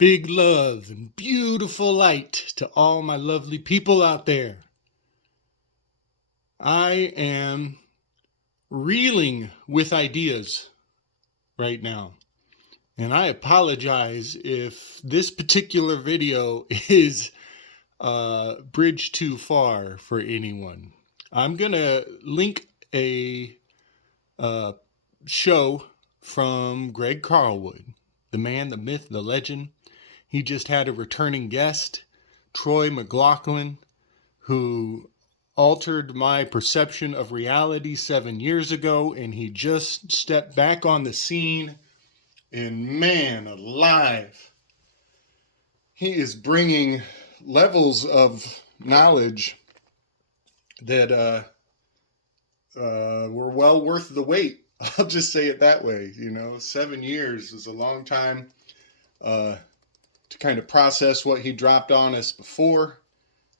Big love and beautiful light to all my lovely people out there. I am reeling with ideas right now. And I apologize if this particular video is a bridge too far for anyone. I'm going to link a show from Greg Carlwood, the man, the myth, the legend. He just had a returning guest, Troy McLaughlin, who altered my perception of reality 7 years ago, and he just stepped back on the scene, and man alive, he is bringing levels of knowledge that were well worth the wait. I'll just say it that way. 7 years is a long time to kind of process what he dropped on us before.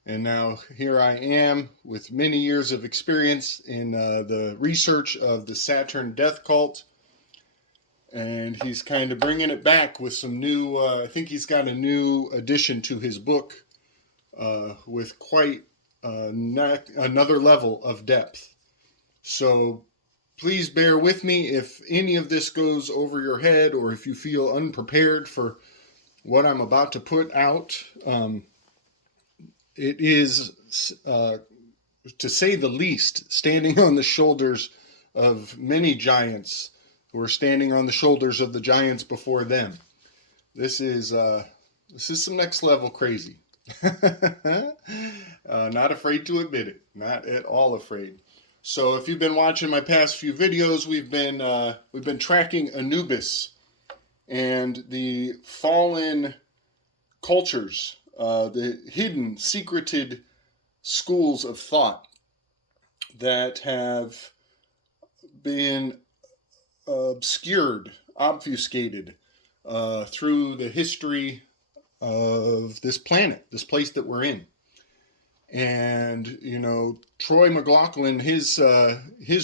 And now here I am with many years of experience in the research of the Saturn death cult. And he's kind of bringing it back with some new, I think he's got a new addition to his book with quite another level of depth. So please bear with me if any of this goes over your head, or if you feel unprepared for what I'm about to put out. It is, to say the least, standing on the shoulders of many giants who are standing on the shoulders of the giants before them. This is some next level crazy. Not afraid to admit it. Not at all afraid. So if you've been watching my past few videos, we've been tracking Anubis and the fallen cultures, the hidden, secreted schools of thought that have been obfuscated through the history of this planet, this place that we're in. And, Troy McLaughlin, his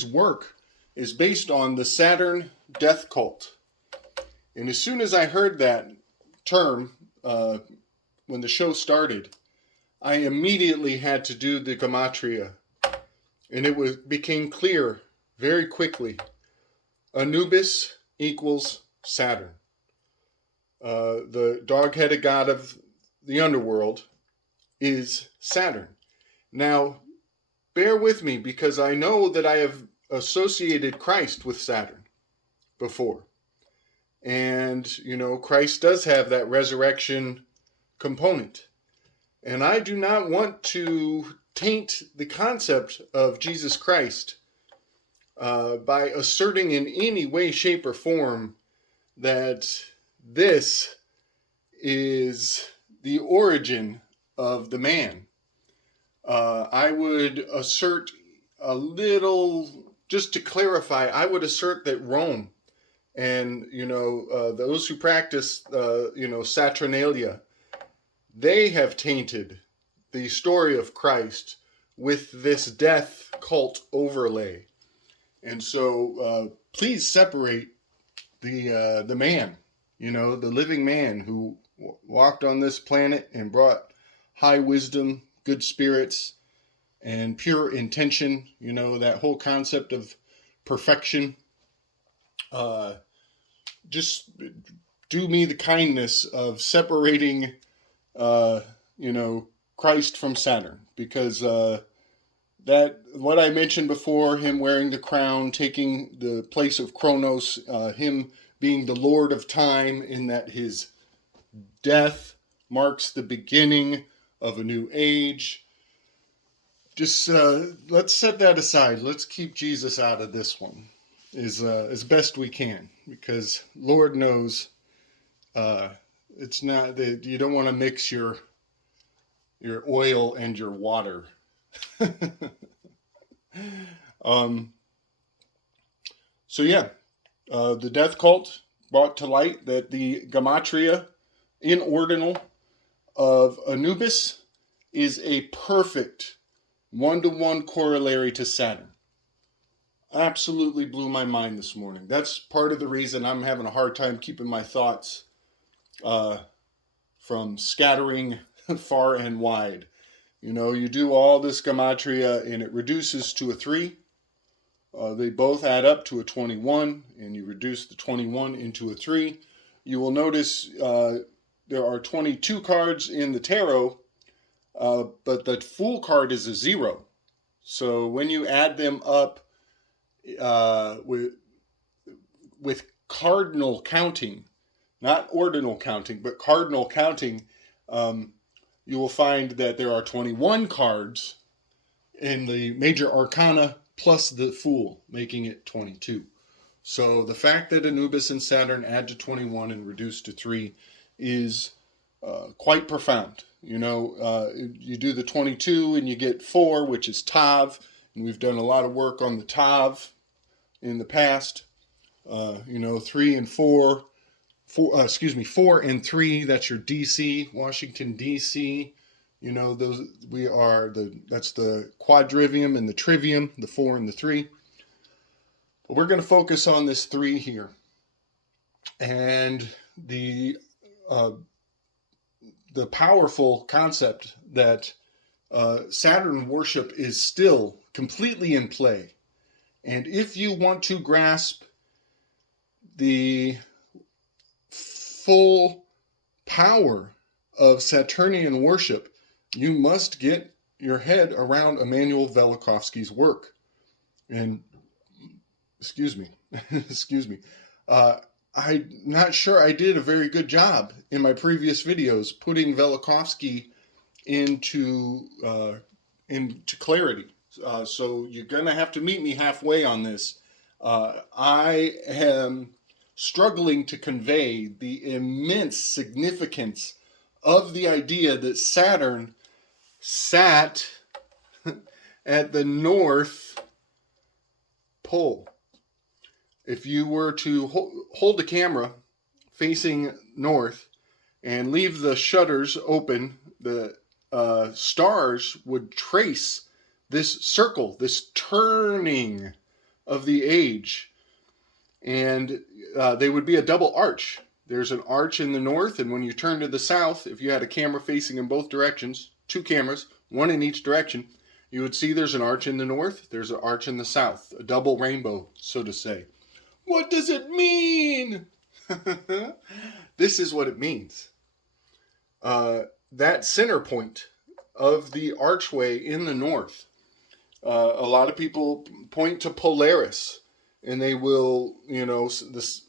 work is based on the Saturn death cult. And as soon as I heard that term, when the show started, I immediately had to do the gematria. And it became clear very quickly. Anubis equals Saturn. The dog-headed god of the underworld is Saturn. Now, bear with me, because I know that I have associated Christ with Saturn before. And, Christ does have that resurrection component. And I do not want to taint the concept of Jesus Christ by asserting in any way, shape, or form that this is the origin of the man. I would assert a little, just to clarify, I would assert that Rome and, those who practice, Saturnalia, they have tainted the story of Christ with this death cult overlay. And so please separate the man, the living man who walked on this planet and brought high wisdom, good spirits, and pure intention, that whole concept of perfection. Just do me the kindness of separating, Christ from Saturn, because that what I mentioned before, him wearing the crown, taking the place of Kronos, him being the Lord of time, in that his death marks the beginning of a new age. Just let's set that aside. Let's keep Jesus out of this one as best we can, because Lord knows it's not that you don't want to mix your oil and your water. The death cult brought to light that the gematria in ordinal of Anubis is a perfect one-to-one corollary to Saturn. Absolutely blew my mind this morning. That's part of the reason I'm having a hard time keeping my thoughts from scattering far and wide. You do all this gematria and it reduces to a 3. They both add up to a 21, and you reduce the 21 into a 3. You will notice there are 22 cards in the tarot, but the Fool card is a 0. So when you add them up with cardinal counting, not ordinal counting, but cardinal counting, you will find that there are 21 cards in the major arcana plus the Fool, making it 22. So the fact that Anubis and Saturn add to 21 and reduce to 3 is quite profound. You do the 22 and you get 4, which is Tav, and we've done a lot of work on the Tav in the past. 3 and 4. 4 and 3, that's your DC, Washington DC. That's the quadrivium and the trivium, the 4 and the 3. But we're going to focus on this 3 here. And the powerful concept that Saturn worship is still completely in play. And if you want to grasp the full power of Saturnian worship, you must get your head around Immanuel Velikovsky's work. And, excuse me, I'm not sure I did a very good job in my previous videos putting Velikovsky into clarity. So you're going to have to meet me halfway on this. I am struggling to convey the immense significance of the idea that Saturn sat at the North Pole. If you were to hold the camera facing north and leave the shutters open, the stars would trace this circle, this turning of the age, and they would be a double arch. There's an arch in the north, and when you turn to the south, if you had a camera facing in both directions, 2 cameras, 1 in each direction, you would see there's an arch in the north, there's an arch in the south, a double rainbow, so to say. What does it mean? This is what it means. That center point of the archway in the north, a lot of people point to Polaris, and they will, this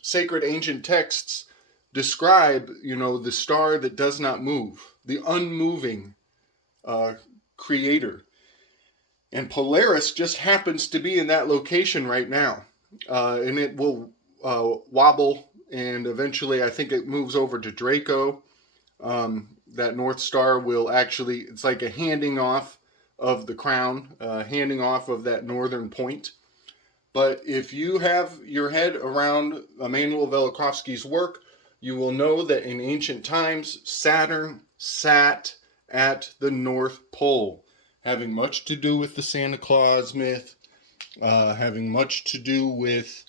sacred ancient texts describe, the star that does not move, the unmoving creator. And Polaris just happens to be in that location right now. And it will wobble, and eventually I think it moves over to Draco. That North Star will actually, it's like a handing off of the crown, handing off of that northern point. But if you have your head around Immanuel Velikovsky's work, you will know that in ancient times, Saturn sat at the North Pole, having much to do with the Santa Claus myth, having much to do with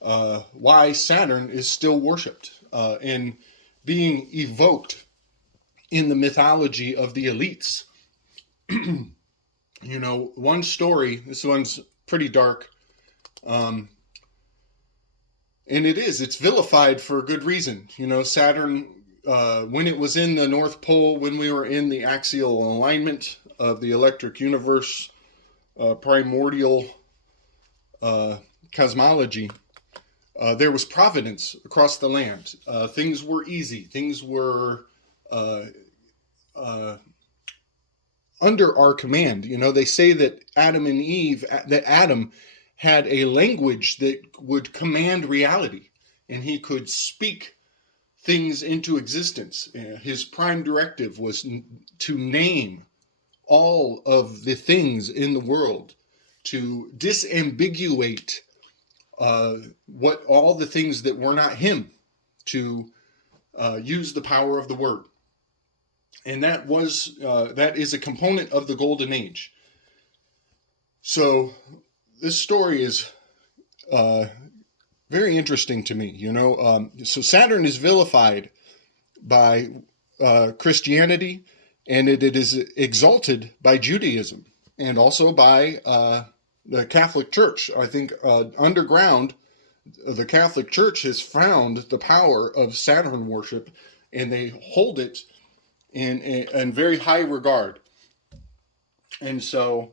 why Saturn is still worshipped and being evoked in the mythology of the elites. One story, this one's pretty dark, and it's vilified for a good reason. Saturn, when it was in the North Pole, when we were in the axial alignment of the electric universe, primordial cosmology, there was providence across the land. Things were easy. Things were under our command. They say that Adam had a language that would command reality, and he could speak things into existence. His prime directive was to name all of the things in the world, to disambiguate what all the things that were not him, to use the power of the word. And that is a component of the Golden Age. So this story is very interesting to me. So Saturn is vilified by Christianity, and it is exalted by Judaism and also by the Catholic Church. I think underground, the Catholic Church has found the power of Saturn worship, and they hold it in very high regard. And so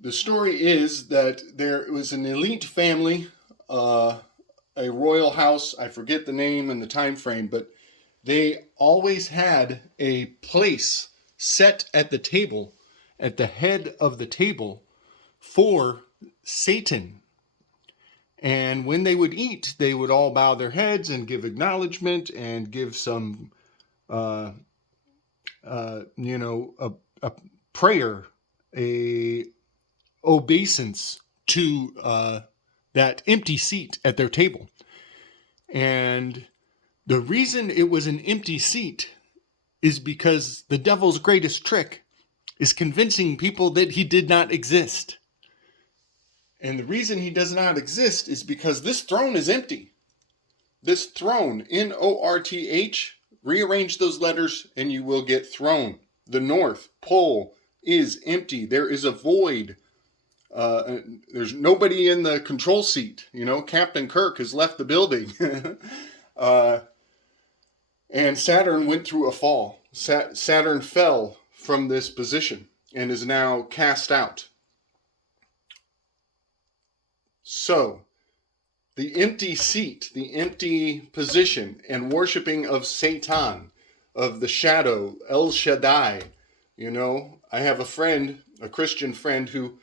the story is that there was an elite family, a royal house. I forget the name and the time frame, but they always had a place set at the table, at the head of the table, for Satan. And when they would eat, they would all bow their heads and give acknowledgement and give some, a prayer, a obeisance to that empty seat at their table. And the reason it was an empty seat is because the devil's greatest trick is convincing people that he did not exist. And the reason he does not exist is because this throne is empty. This throne, N-O-R-T-H, rearrange those letters and you will get throne. The North Pole is empty. There is a void. There's nobody in the control seat. Captain Kirk has left the building. And Saturn went through a fall. Saturn fell from this position and is now cast out. So, the empty seat, the empty position, and worshiping of Satan, of the shadow, El Shaddai. I have a friend, a Christian friend, who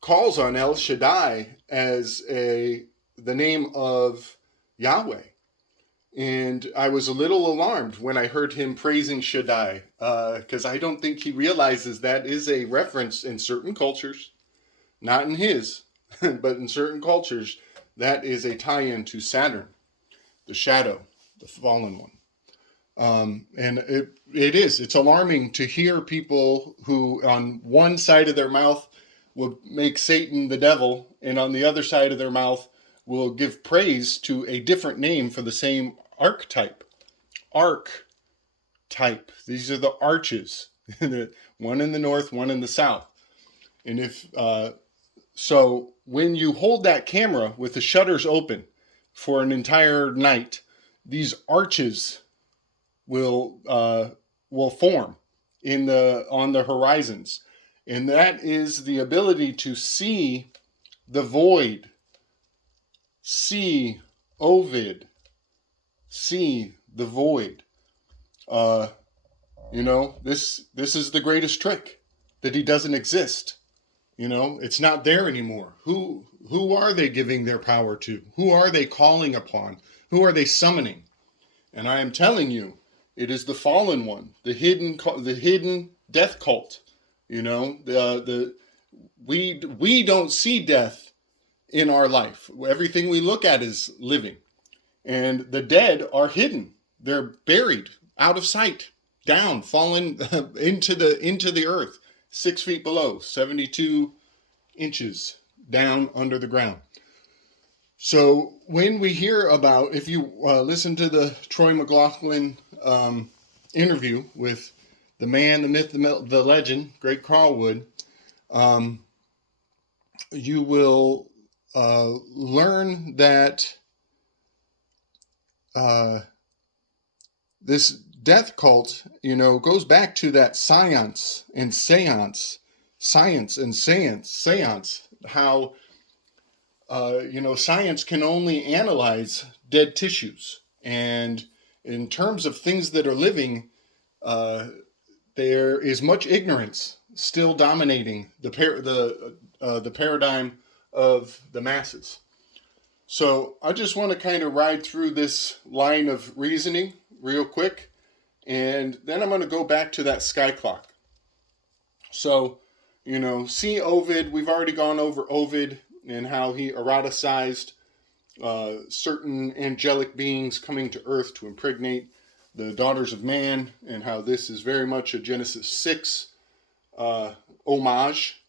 calls on El Shaddai as the name of Yahweh. And I was a little alarmed when I heard him praising Shaddai, because I don't think he realizes that is a reference in certain cultures, not in his, but in certain cultures, that is a tie-in to Saturn, the shadow, the fallen one. And it's alarming to hear people who on one side of their mouth will make Satan the devil, and on the other side of their mouth will give praise to a different name for the same archetype. Archetype. These are the arches. One in the north, one in the south. And so when you hold that camera with the shutters open for an entire night, these arches will form on the horizons. And that is the ability to see the void, see Ovid, see the void. This is the greatest trick, that he doesn't exist. It's not there anymore. Who are they giving their power to? Who are they calling upon? Who are they summoning? And I am telling you, it is the fallen one, the hidden death cult. We don't see death in our life. Everything we look at is living. And the dead are hidden. They're buried, out of sight, down, fallen into the earth, 6 feet below, 72 inches down under the ground. So when we hear about, if you listen to the Troy McLaughlin interview with the man, the myth, the legend, Greg Carlwood, you will learn that this death cult, goes back to that science and seance, how, science can only analyze dead tissues. And in terms of things that are living, there is much ignorance still dominating the paradigm of the masses. So I just want to kind of ride through this line of reasoning real quick, and then I'm going to go back to that sky clock. So, see Ovid. We've already gone over Ovid and how he eroticized certain angelic beings coming to Earth to impregnate the daughters of man, and how this is very much a Genesis 6 homage,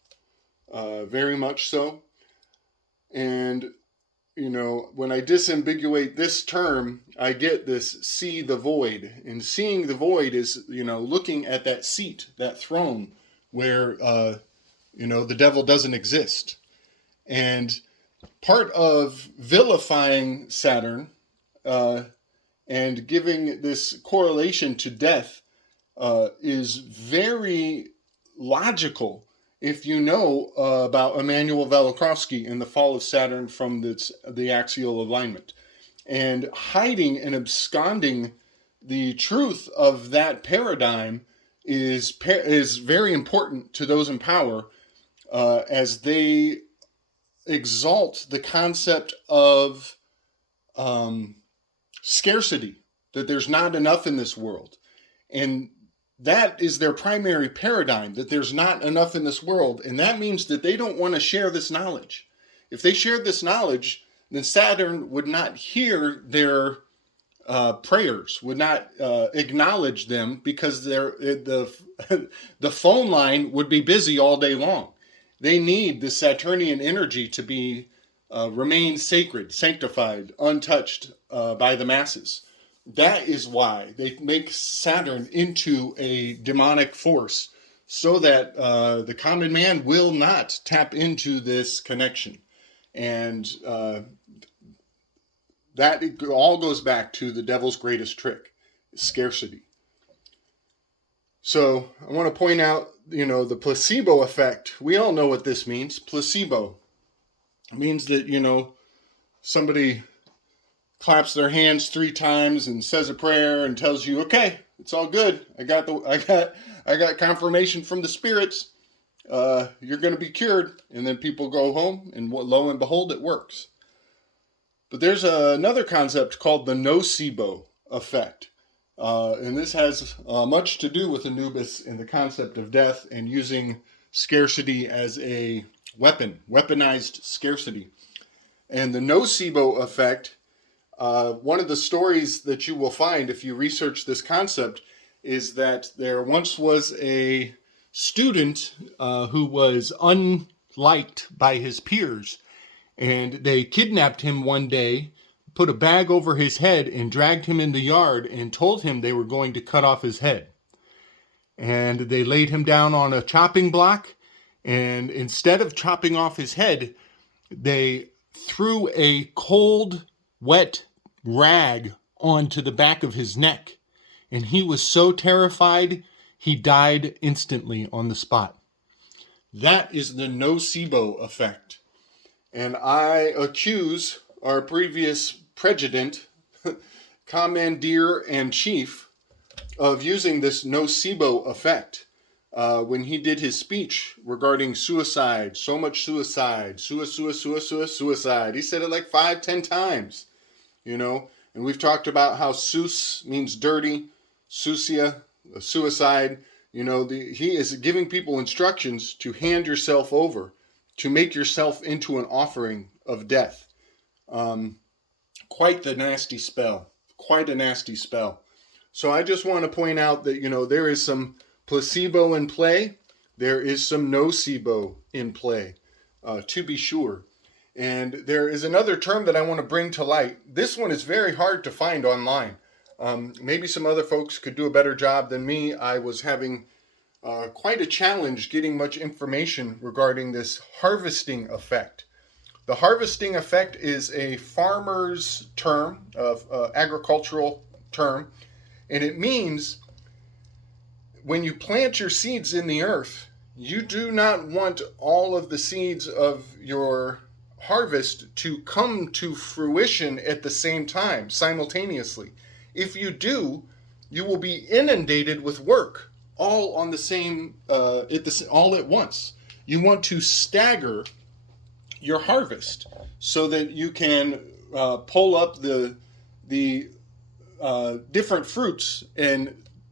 very much so. And, when I disambiguate this term, I get this see the void. And seeing the void is, looking at that seat, that throne where, the devil doesn't exist. And part of vilifying Saturn and giving this correlation to death is very logical if you know about Immanuel Velikovsky and the fall of Saturn from the axial alignment. And hiding and absconding the truth of that paradigm is very important to those in power as they exalt the concept of scarcity, that there's not enough in this world. And that is their primary paradigm, that there's not enough in this world. And that means that they don't want to share this knowledge. If they shared this knowledge, then Saturn would not hear their prayers, would not acknowledge them, because the phone line would be busy all day long. They need the Saturnian energy to be remain sacred, sanctified, untouched by the masses. That is why they make Saturn into a demonic force, so that the common man will not tap into this connection. And that all goes back to the devil's greatest trick, scarcity. So I want to point out, the placebo effect. We all know what this means. Placebo. It means that, somebody claps their hands 3 times and says a prayer and tells you, okay, it's all good. I got confirmation from the spirits. You're going to be cured. And then people go home, and lo and behold, it works. But there's another concept called the nocebo effect. And this has much to do with Anubis and the concept of death and using scarcity as a weapon, weaponized scarcity. And the nocebo effect, one of the stories that you will find if you research this concept is that there once was a student who was unliked by his peers, and they kidnapped him one day, put a bag over his head, and dragged him in the yard and told him they were going to cut off his head. And they laid him down on a chopping block, and instead of chopping off his head, they threw a cold, wet rag onto the back of his neck. And he was so terrified, he died instantly on the spot. That is the nocebo effect. And I accuse our previous president, commandeer, and chief of using this nocebo effect when he did his speech regarding suicide. So much suicide. Suicide. He said it like 5-10 times, And we've talked about how sus means dirty, sucia, suicide. He is giving people instructions to hand yourself over, to make yourself into an offering of death. Quite the nasty spell. Quite a nasty spell. So I just want to point out that, there is some placebo in play. There is some nocebo in play, to be sure. And there is another term that I want to bring to light. This one is very hard to find online. Maybe some other folks could do a better job than me. I was having quite a challenge getting much information regarding this harvesting effect. The harvesting effect is a farmer's term, agricultural term, and it means when you plant your seeds in the earth, you do not want all of the seeds of your harvest to come to fruition at the same time, simultaneously. If you do, you will be inundated with work, all on the same, all at once. You want to stagger your harvest so that you can pull up the different fruits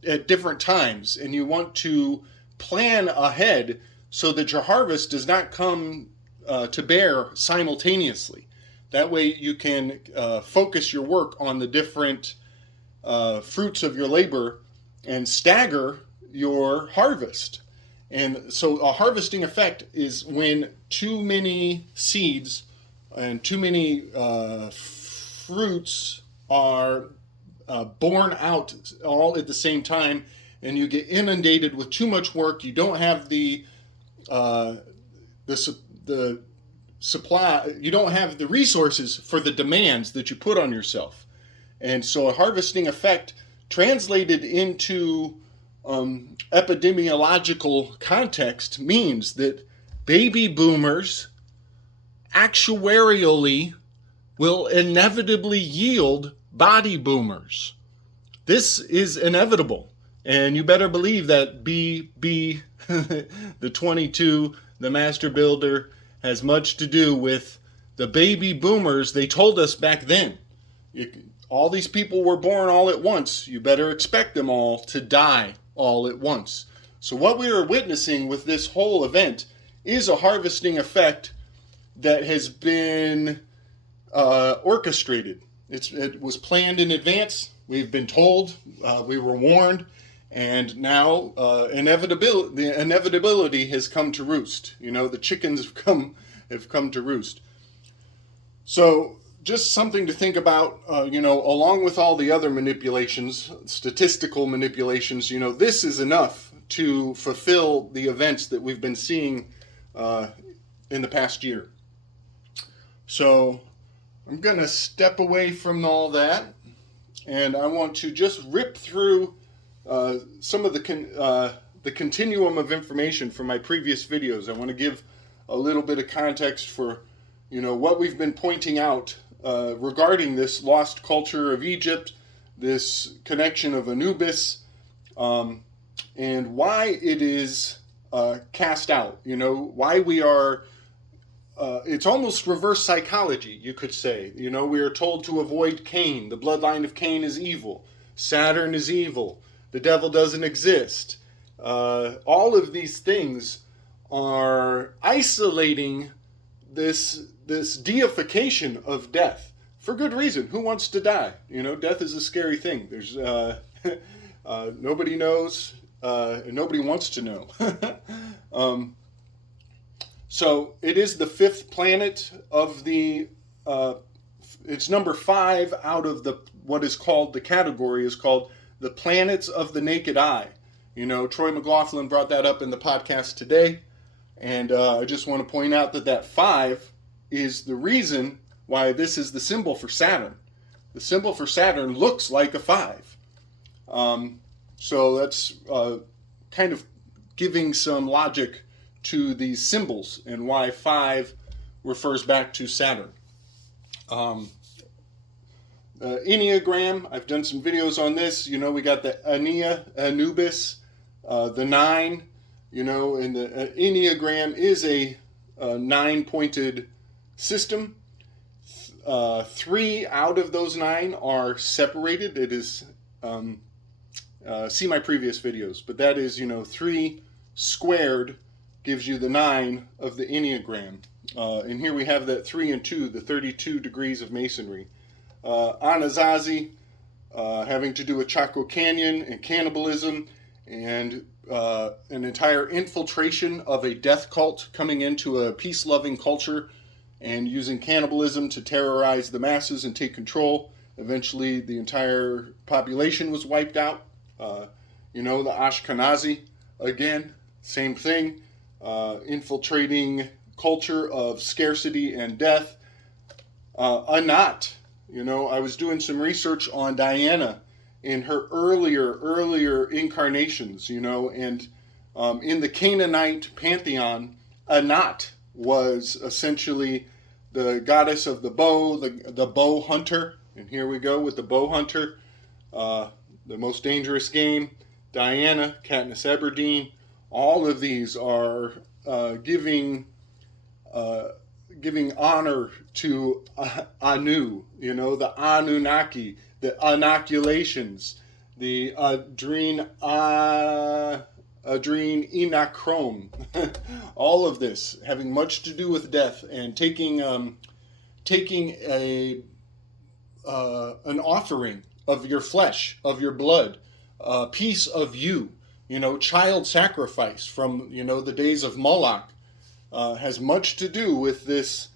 at different times, and you want to plan ahead so that your harvest does not come to bear simultaneously. That way you can focus your work on the different fruits of your labor and stagger your harvest. And so a harvesting effect is when too many seeds and too many fruits are born out all at the same time, and you get inundated with too much work. You don't have the supply. You don't have the resources for the demands that you put on yourself, and so a harvesting effect translated into epidemiological context means that baby boomers actuarially will inevitably yield body boomers. This is inevitable. And you better believe that the 22, the master builder, has much to do with the baby boomers. They told us back then, all these people were born all at once. You better expect them all to die all at once. So what we are witnessing with this whole event is a harvesting effect that has been orchestrated. It was planned in advance. We've been told, we were warned, and now the inevitability has come to roost. The chickens have come to roost. So just something to think about, along with all the other manipulations, statistical manipulations, this is enough to fulfill the events that we've been seeing in the past year. So I'm going to step away from all that, and I want to just rip through some of the continuum of information from my previous videos. I want to give a little bit of context for what we've been pointing out regarding this lost culture of Egypt, this connection of Anubis, and why it is cast out. Why we are. It's almost reverse psychology, you could say. We are told to avoid Cain. The bloodline of Cain is evil. Saturn is evil. The devil doesn't exist. All of these things are isolating this deification of death for good reason. Who wants to die? Death is a scary thing. There's nobody knows, and nobody wants to know. So it is the fifth planet of it's number 5 out of what is called, the category is called the planets of the naked eye. Troy McLaughlin brought that up in the podcast today. And I just want to point out that 5 is the reason why this is the symbol for Saturn. The symbol for Saturn looks like a 5. So that's kind of giving some logic to these symbols and why 5 refers back to Saturn. Enneagram, I've done some videos on this. We got the Anubis, the 9, and the Enneagram is a 9-pointed system. 3 out of those 9 are separated. It is, see my previous videos, but that is, 3 squared gives you the 9 of the Enneagram. And here we have that 3 and 2, the 32 degrees of masonry. Anasazi, having to do with Chaco Canyon and cannibalism, and an entire infiltration of a death cult coming into a peace-loving culture and using cannibalism to terrorize the masses and take control. Eventually, the entire population was wiped out. The Ashkenazi, again, same thing. Infiltrating culture of scarcity and death. Anat, I was doing some research on Diana in her earlier incarnations, and in the Canaanite pantheon, Anat was essentially the goddess of the bow, the bow hunter. And here we go with the bow hunter, the most dangerous game. Diana, Katniss Everdeen. All of these are giving honor to Anu, the Anunnaki, the inoculations, the Adrene Enachrome. All of this having much to do with death and taking an offering of your flesh, of your blood, a piece of you. Child sacrifice from, the days of Moloch has much to do with this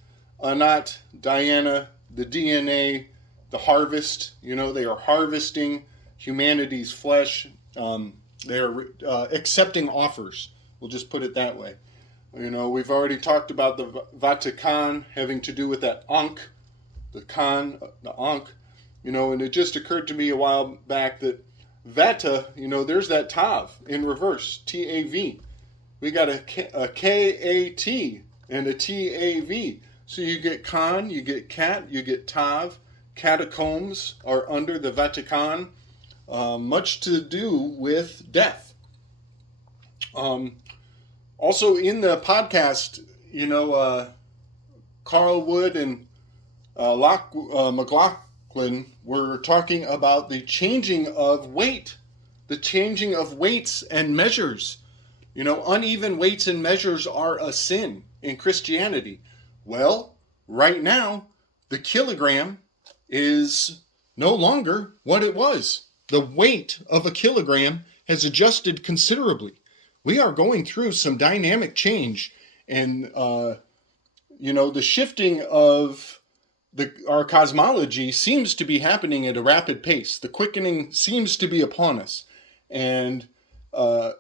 Anat, Diana, the DNA, the harvest. They are harvesting humanity's flesh. They are accepting offers. We'll just put it that way. We've already talked about the Vatican having to do with that Ankh, the Ankh. And it just occurred to me a while back that Vata, there's that Tav in reverse, T-A-V. We got a K-A-T and a T-A-V. So you get Khan, you get cat, you get Tav. Catacombs are under the Vatican, much to do with death. Also in the podcast, Carl Wood and McLaughlin were talking about the changing of weight, the changing of weights and measures. Uneven weights and measures are a sin in Christianity. Well, right now, the kilogram is no longer what it was. The weight of a kilogram has adjusted considerably. We are going through some dynamic change, and the shifting of our cosmology seems to be happening at a rapid pace. The quickening seems to be upon us, and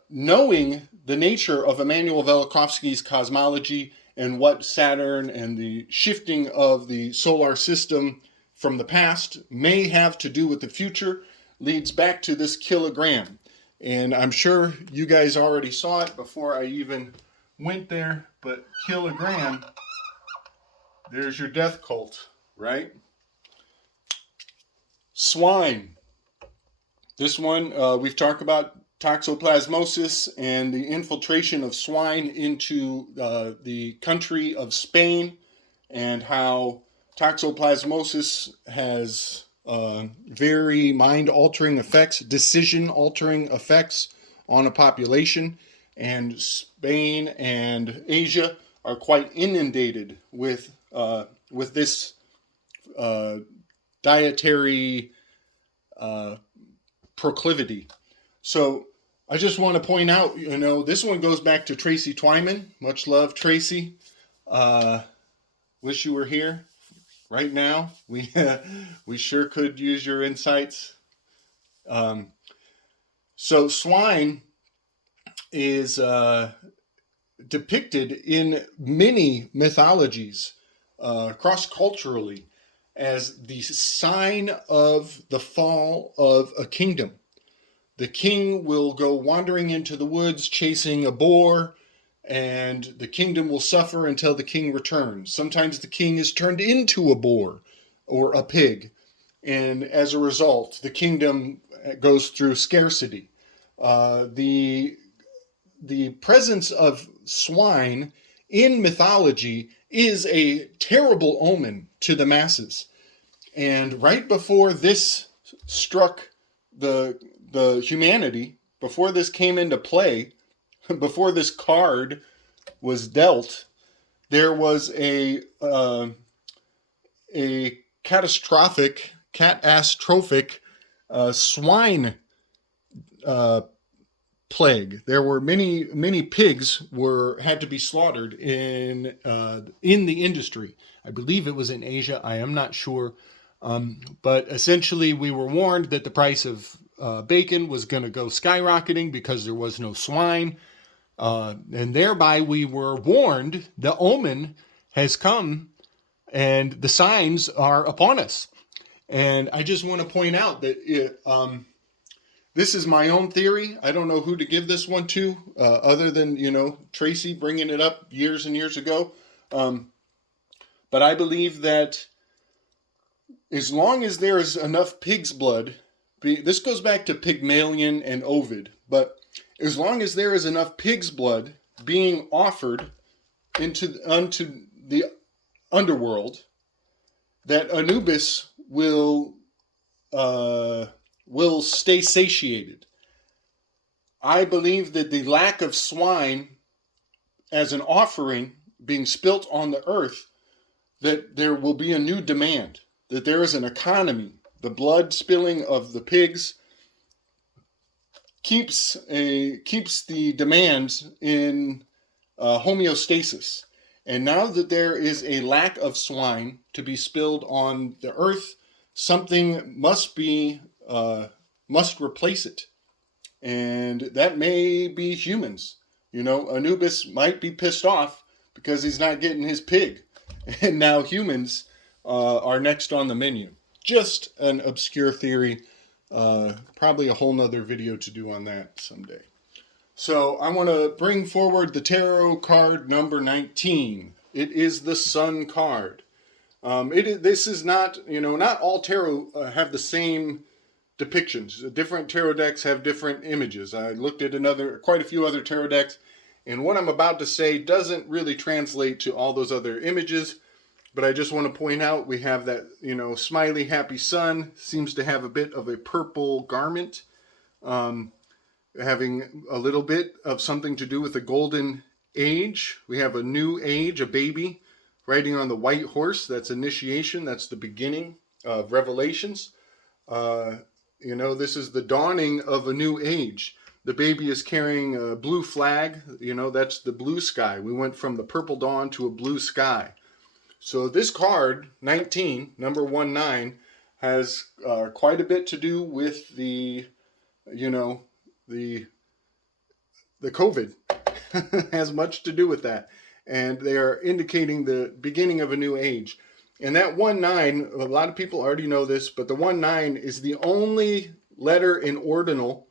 knowing the nature of Immanuel Velikovsky's cosmology and what Saturn and the shifting of the solar system from the past may have to do with the future leads back to this kilogram. And I'm sure you guys already saw it before I even went there, but kilogram, there's your death cult, right? Swine. This one, we've talked about toxoplasmosis and the infiltration of swine into the country of Spain, and how toxoplasmosis has very mind-altering effects, decision-altering effects on a population. And Spain and Asia are quite inundated with this dietary proclivity. So I just want to point out, this one goes back to Tracy Twyman. Much love, Tracy. Wish you were here right now. We sure could use your insights. So swine is depicted in many mythologies, cross-culturally, as the sign of the fall of a kingdom. The king will go wandering into the woods chasing a boar, and the kingdom will suffer until the king returns. Sometimes the king is turned into a boar or a pig, and as a result, the kingdom goes through scarcity. The presence of swine in mythology is a terrible omen to the masses. And right before this struck the humanity, before this came into play, before this card was dealt, there was a catastrophic swine plague. There were many pigs had to be slaughtered in the industry. I believe it was in Asia. I am not sure, but essentially we were warned that the price of bacon was going to go skyrocketing because there was no swine, and thereby we were warned the omen has come and the signs are upon us. And I just want to point out that this is my own theory. I don't know who to give this one to, other than, Tracy bringing it up years and years ago. But I believe that as long as there is enough pig's blood, this goes back to Pygmalion and Ovid, but as long as there is enough pig's blood being offered unto the underworld, that Anubis will stay satiated. I believe that the lack of swine as an offering being spilt on the earth, that there will be a new demand, that there is an economy. The blood spilling of the pigs keeps the demand in homeostasis. And now that there is a lack of swine to be spilled on the earth, something must replace it. And that may be humans. Anubis might be pissed off because he's not getting his pig. And now humans are next on the menu. Just an obscure theory. Probably a whole nother video to do on that someday. So I want to bring forward the tarot card number 19. It is the Sun card. This is not, not all tarot have the same depictions. Different tarot decks have different images. I looked at quite a few other tarot decks, and what I'm about to say doesn't really translate to all those other images, but I just want to point out we have that, smiley, happy sun seems to have a bit of a purple garment. Having a little bit of something to do with the golden age. We have a new age, a baby, riding on the white horse. That's initiation. That's the beginning of revelations. This is the dawning of a new age. The baby is carrying a blue flag. That's the blue sky. We went from the purple dawn to a blue sky. So this card, 19, number 19, has quite a bit to do with the COVID has much to do with that. And they are indicating the beginning of a new age. And that 19, a lot of people already know this, but the 19 is the only letter in ordinal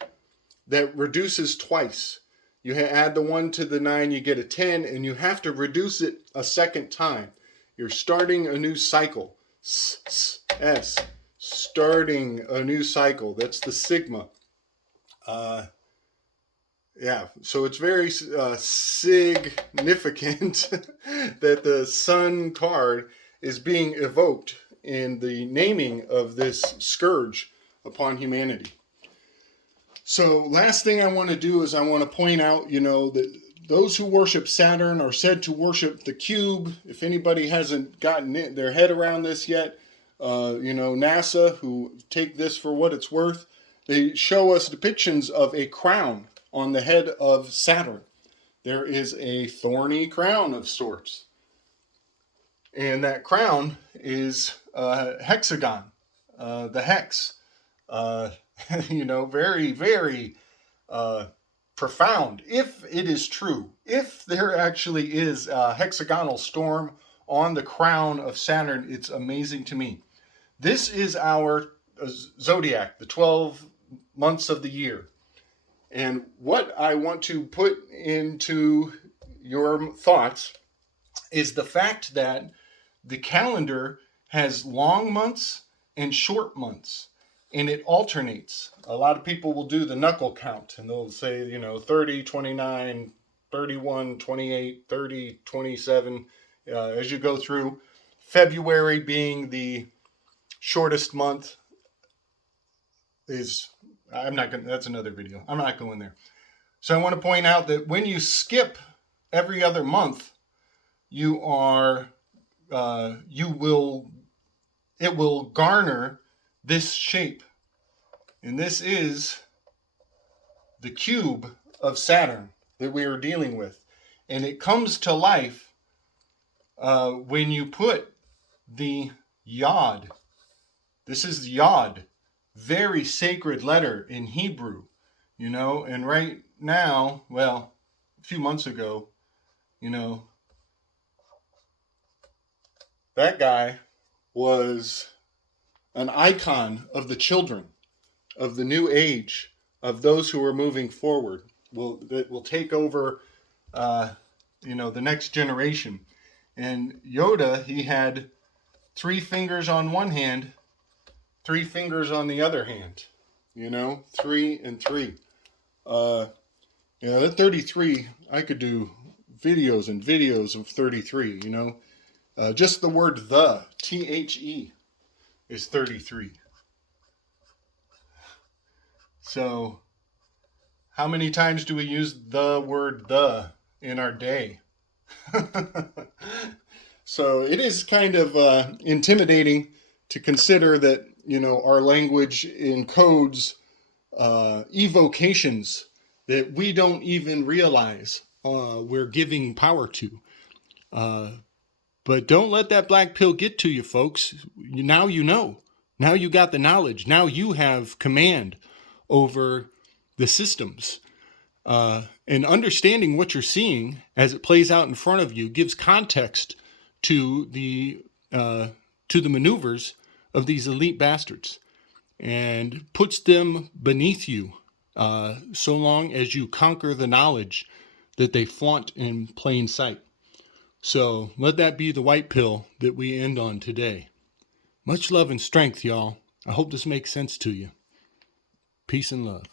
that reduces twice. You add the 1 to the 9, you get a 10, and you have to reduce it a second time. You're starting a new cycle. S, starting a new cycle. That's the sigma. So it's very significant that the Sun card is being evoked in the naming of this scourge upon humanity. So last thing I want to do is I want to point out, that those who worship Saturn are said to worship the cube. If anybody hasn't gotten their head around this yet, NASA, who take this for what it's worth, they show us depictions of a crown on the head of Saturn. There is a thorny crown of sorts. And that crown is a hexagon, the hex. Very, very profound. If it is true, if there actually is a hexagonal storm on the crown of Saturn, it's amazing to me. This is our zodiac, the 12 months of the year. And what I want to put into your thoughts is the fact that the calendar has long months and short months, and it alternates. A lot of people will do the knuckle count, and they'll say, 30, 29, 31, 28, 30, 27, as you go through. February being the shortest month that's another video. I'm not going there. So I want to point out that when you skip every other month, it will garner this shape. And this is the cube of Saturn that we are dealing with. And it comes to life when you put the yod. This is yod. Very sacred letter in Hebrew, and right now, a few months ago, that guy was an icon of the children, of the new age, of those who are moving forward, that will take over, the next generation. And Yoda, he had 3 fingers on one hand, 3 fingers on the other hand, 3 and 3. That 33, I could do videos and videos of 33, just the word the, THE, is 33. So, how many times do we use the word the in our day? So, it is kind of intimidating to consider that our language encodes evocations that we don't even realize we're giving power to. But don't let that black pill get to you, folks. Now you know. Now you got the knowledge. Now you have command over the systems. And understanding what you're seeing as it plays out in front of you gives context to the maneuvers of these elite bastards and puts them beneath you so long as you conquer the knowledge that they flaunt in plain sight. So let that be the white pill that we end on today. Much love and strength, y'all. I hope this makes sense to you. Peace and love.